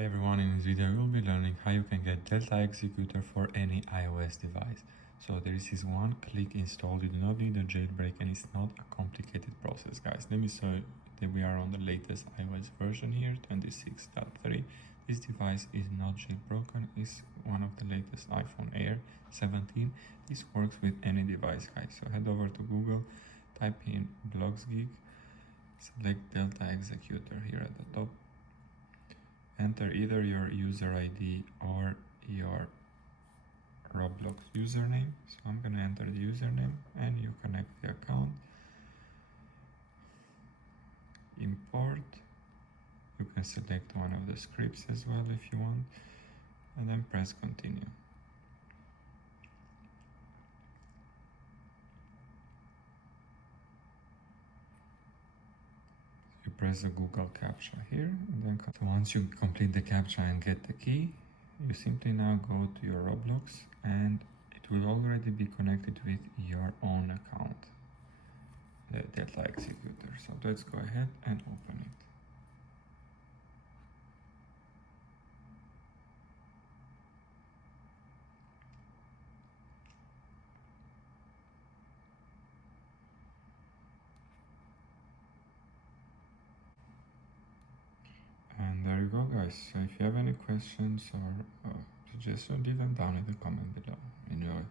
Hey everyone, in this video we'll be learning how you can get Delta Executor for any iOS device. So there is this one-click install, you do not need a jailbreak and it's not a complicated process, guys. Let me show you that we are on the latest iOS version here, 26.3. This device is not jailbroken, it's one of the latest iPhone Air 17. This works with any device, guys. So head over to Google, type in blogsgeek, select Delta Executor here at the top. Enter either your user ID or your Roblox username. So I'm gonna enter the username and you connect the account. Import. You can select one of the scripts as well if you want, and then press continue. You press the Google CAPTCHA here, and then so once you complete the CAPTCHA and get the key, you simply now go to your Roblox and it will already be connected with your own account, the Delta Executor. So let's go ahead and open it. And there you go, guys. So if you have any questions or suggestions, leave them down in the comment below. Enjoy.